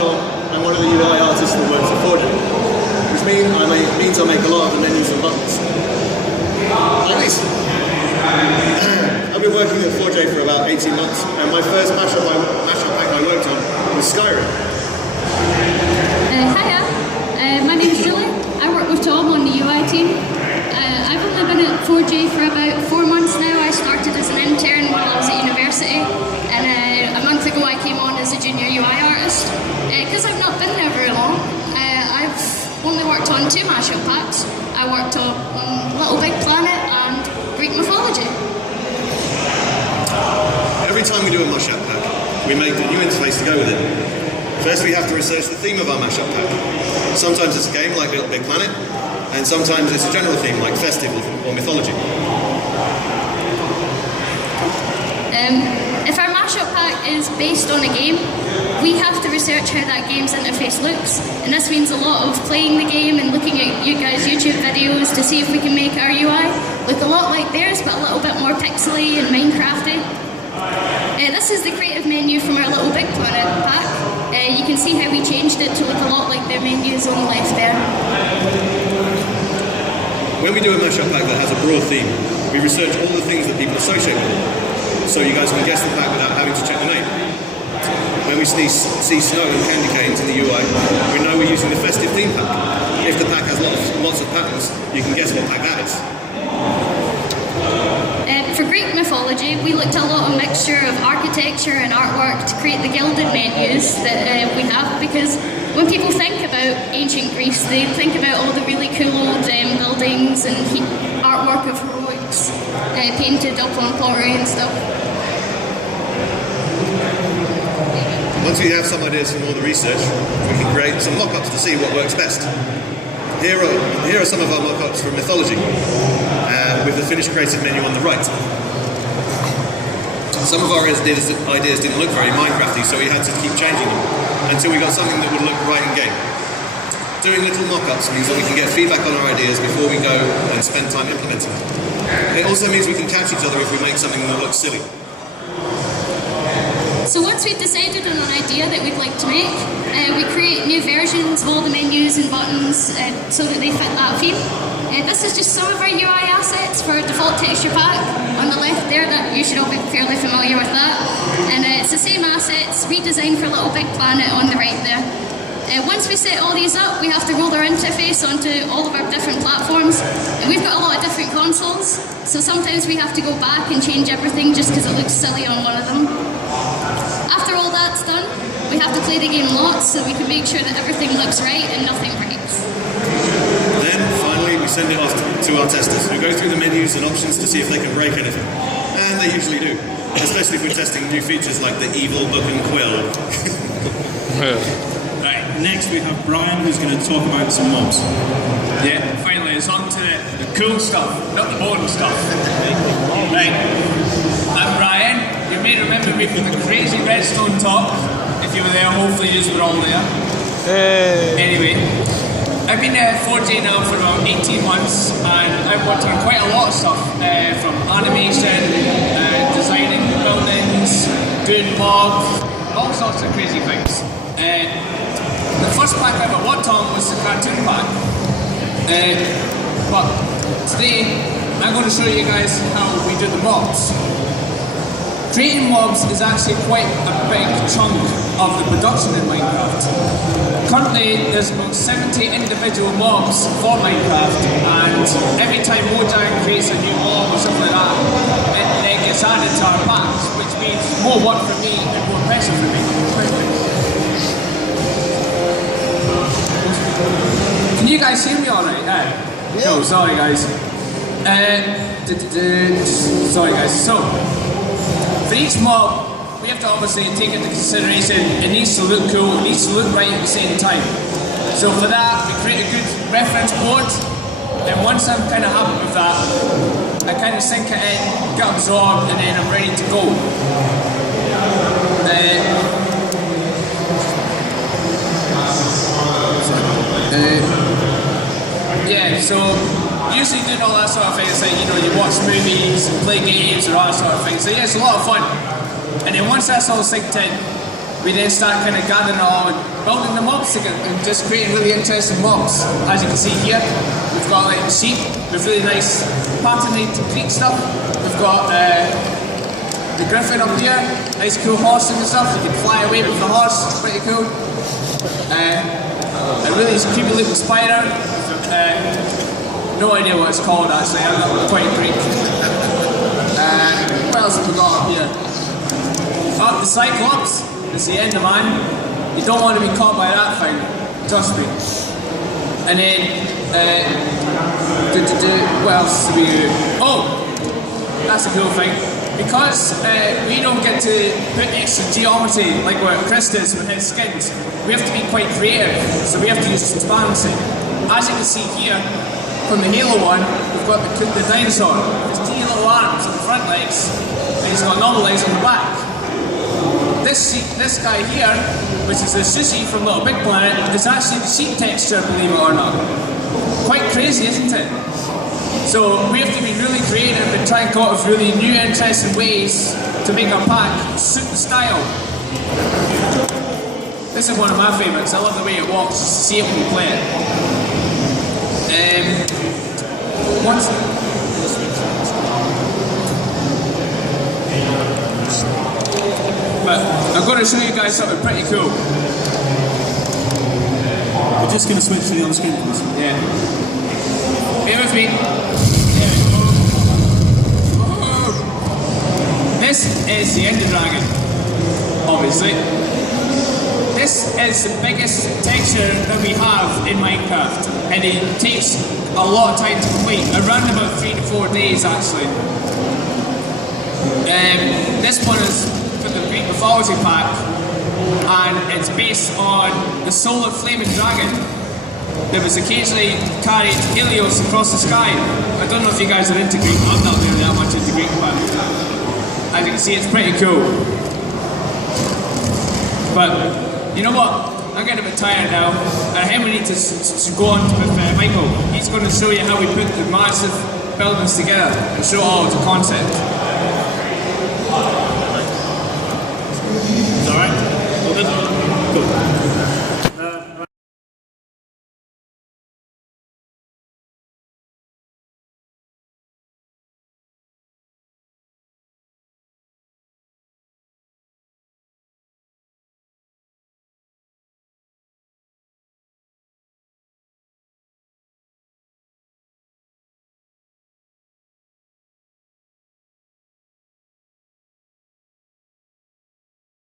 Tom. I'm one of the UI artists that works at Forge, which means I make a lot of the menus and buttons. Like this. I've been working at Forge for about 18 months, and my first mashup pack I worked on was Skyrim. Hiya, my name's Julie. I work with Tom on the UI team. I've only been at 4J for about 4 months now. I started as an intern while I was at university, and a month ago I came on as a junior UI artist. Because I've not been there very long, I've only worked on 2 mashup packs. I worked on Little Big Planet and Greek mythology. Every time we do a mashup pack, we make a new interface to go with it. First we have to research the theme of our mashup pack. Sometimes it's a game like Little Big Planet, and sometimes it's a general theme like festive or mythology. If our mashup pack is based on a game, we have to research how that game's interface looks, and this means a lot of playing the game and looking at you guys' YouTube videos to see if we can make our UI look a lot like theirs but a little bit more pixely and Minecrafty. This is the creative menu from our Little Big Planet pack. You can see how we changed it to look a lot like their menus on the left there. When we do a mashup pack that has a broad theme, we research all the things that people associate with it, so you guys can guess the pack without having to check the name. When we see snow and candy canes in the UI, we know we're using the festive theme pack. If the pack has lots of patterns, you can guess what pack that is. For Greek mythology, we looked at a lot of mixture of architecture and artwork to create the gilded menus that we have, because when people think about ancient Greece, they think about all the really cool old buildings and artwork of heroics painted up on pottery and stuff. Once we have some ideas from all the research, we can create some mock-ups to see what works best. Here are some of our mock-ups for mythology, with the finished creative menu on the right. Some of our ideas didn't look very Minecrafty, so we had to keep changing them until we got something that would look right in game. Doing little mock-ups means that we can get feedback on our ideas before we go and spend time implementing them. It also means we can catch each other if we make something that looks silly. So once we've decided on an idea that we'd like to make, we create new versions of all the menus and buttons so that they fit that theme. This is just some of our UI assets for default texture pack. On the left there, that you should all be fairly familiar with that. And it's the same assets, redesigned for Little Big Planet on the right there. Once we set all these up, we have to roll our interface onto all of our different platforms. And we've got a lot of different consoles, so sometimes we have to go back and change everything just because it looks silly on one of them. After all that's done, we have to play the game lots so we can make sure that everything looks right and nothing breaks. Then, finally, we send it off to our testers, who go through the menus and options to see if they can break anything. And they usually do, especially if we're testing new features like the evil book and quill. Right, next we have Brian, who's going to talk about some mobs. Yeah, finally, it's on to the cool stuff, not the boring stuff. Right, I'm Brian. You may remember me from the crazy redstone talk. If you were there, hopefully you were all there. Anyway, I've been there at 4J now for about 18 months, and I've worked on quite a lot of stuff, from animation, designing buildings, doing mobs, all sorts of crazy things. The first pack I ever worked on was the cartoon pack. But today, I'm going to show you guys how we do the mobs. Creating mobs is actually quite a big chunk of the production in Minecraft. Currently, there's about 70 individual mobs for Minecraft, and every time Mojang creates a new mob or something like that, it then gets added to our packs, which means more work for me and more pressure for me. Can you guys hear me alright? Yeah. Cool, sorry guys. Sorry guys. So, for each mob, we have to obviously take into consideration it needs to look cool, it needs to look right at the same time. So for that, we create a good reference board, and once I'm kind of happy with that, I kind of sink it in, get absorbed, and then I'm ready to go. Yeah, so usually doing all that sort of things, like, you know, you watch movies and play games and all that sort of thing. So yeah, it's a lot of fun. And then once that's all synced in, we then start kind of gathering it all and building the mobs together and just creating really interesting mobs. As you can see here, we've got like sheep with really nice patterned Greek stuff. We've got the griffin up here, nice cool horse and stuff. You can fly away with the horse, it's pretty cool. A really creepy looking spider. No idea what it's called actually, I'm not quite Greek. What else have we got up here? The Cyclops is the Ender Man. You don't want to be caught by that thing, trust me. And then, what else do we do? Oh, that's a cool thing. Because we don't get to put extra geometry like what Chris does with his skins, we have to be quite creative, so we have to use transparency. As you can see here, from the Halo one, we've got the dinosaur. His teeny little arms on the front legs, and he's got normal legs on the back. This guy here, which is the sushi from Little Big Planet, is actually the sheep texture, believe it or not. Quite crazy, isn't it? So we have to be really creative and try and come up with really new, interesting ways to make our pack suit the style. This is one of my favourites. I love the way it walks, just to see it when you play it. But I'm going to show you guys something pretty cool. We're just going to switch to the on-screen, please. Yeah. Bear with me. This is the Ender Dragon, obviously. This is the biggest texture that we have in Minecraft, and it takes a lot of time to complete, around about 3 to 4 days actually. This one is for the Greek mythology pack, and it's based on the solar flaming dragon that was occasionally carried Helios across the sky. I don't know if you guys are into Greek, I'm not really that much into Greek, but as you can see it's pretty cool. But you know what? I'm getting a bit tired now, and I think we need to go on with Michael. He's going to show you how we put the massive buildings together and show all the concept. Alright? Cool.